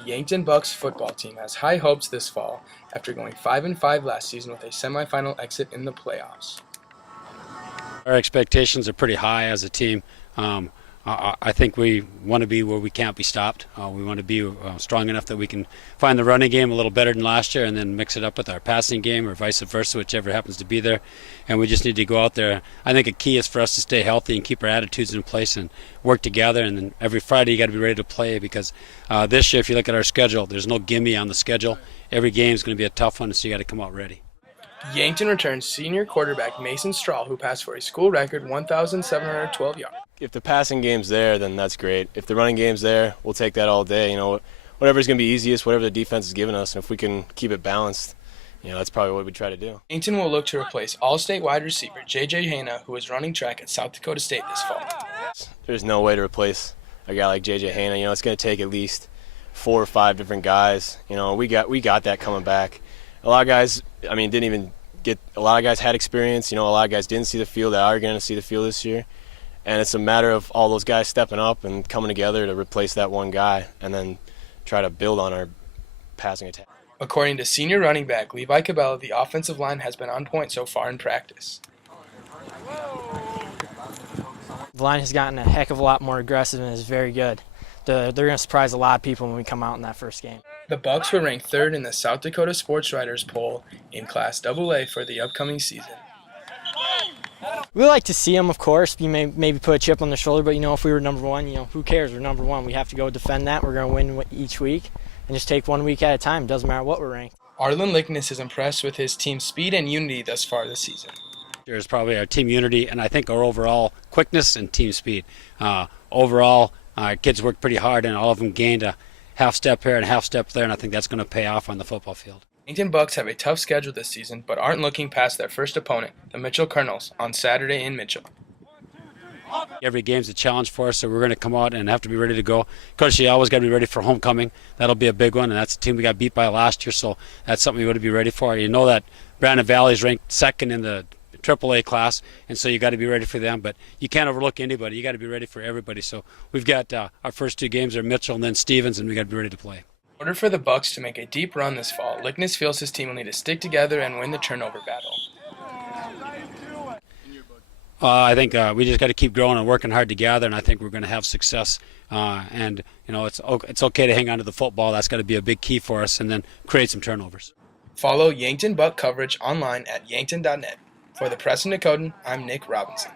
The Yankton Bucks football team has high hopes this fall after going 5-5 last season with a semifinal exit in the playoffs. Our expectations are pretty high as a team. I think we want to be where we can't be stopped. We want to be strong enough that we can find the running game a little better than last year and then mix it up with our passing game or vice versa, whichever happens to be there. And we just need to go out there. I think a key is for us to stay healthy and keep our attitudes in place and work together. And then every Friday you got to be ready to play because this year, if you look at our schedule, there's no gimme on the schedule. Every game is going to be a tough one, so you got to come out ready. Yankton returns senior quarterback Mason Strahl, who passed for a school record 1,712 yards. If the passing game's there, then that's great. If the running game's there, we'll take that all day. Whatever's going to be easiest, whatever the defense is giving us, and if we can keep it balanced, that's probably what we try to do. Yankton will look to replace All-State wide receiver J.J. Hanna, who is running track at South Dakota State this fall. There's no way to replace a guy like J.J. Hanna. It's going to take at least 4 or 5 different guys. We got that coming back. A lot of guys, didn't even get. A lot of guys had experience. A lot of guys didn't see the field that are going to see the field this year. And it's a matter of all those guys stepping up and coming together to replace that one guy and then try to build on our passing attack. According to senior running back Levi Kabella, the offensive line has been on point so far in practice. The line has gotten a heck of a lot more aggressive and is very good. They're going to surprise a lot of people when we come out in that first game. The Bucks were ranked 3rd in the South Dakota Sports Writers poll in Class AA for the upcoming season. We like to see them, of course. You maybe put a chip on their shoulder, but if we were number one, who cares? We're number one. We have to go defend that. We're going to win each week and just take 1 week at a time. Doesn't matter what we're ranked. Arlin Likness is impressed with his team's speed and unity thus far this season. There's probably our team unity and I think our overall quickness and team speed. Overall, our kids worked pretty hard and all of them gained a half step here and a half step there, and I think that's going to pay off on the football field. Yankton Bucks have a tough schedule this season, but aren't looking past their first opponent, the Mitchell Colonels, on Saturday in Mitchell. Every game's a challenge for us, so we're going to come out and have to be ready to go. Coach, you always got to be ready for homecoming. That'll be a big one, and that's a team we got beat by last year, so that's something we got to be ready for. You know that Brandon Valley is ranked 2nd in the AAA class, and so you got to be ready for them. But you can't overlook anybody. You got to be ready for everybody. So we've got our first 2 games are Mitchell and then Stevens, and we got to be ready to play. In order for the Bucks to make a deep run this fall, Likness feels his team will need to stick together and win the turnover battle. I think we just got to keep growing and working hard together, and I think we're going to have success. It's okay to hang on to the football. That's got to be a big key for us, and then create some turnovers. Follow Yankton Buck coverage online at yankton.net. For the Press and Decoden, I'm Nick Robinson.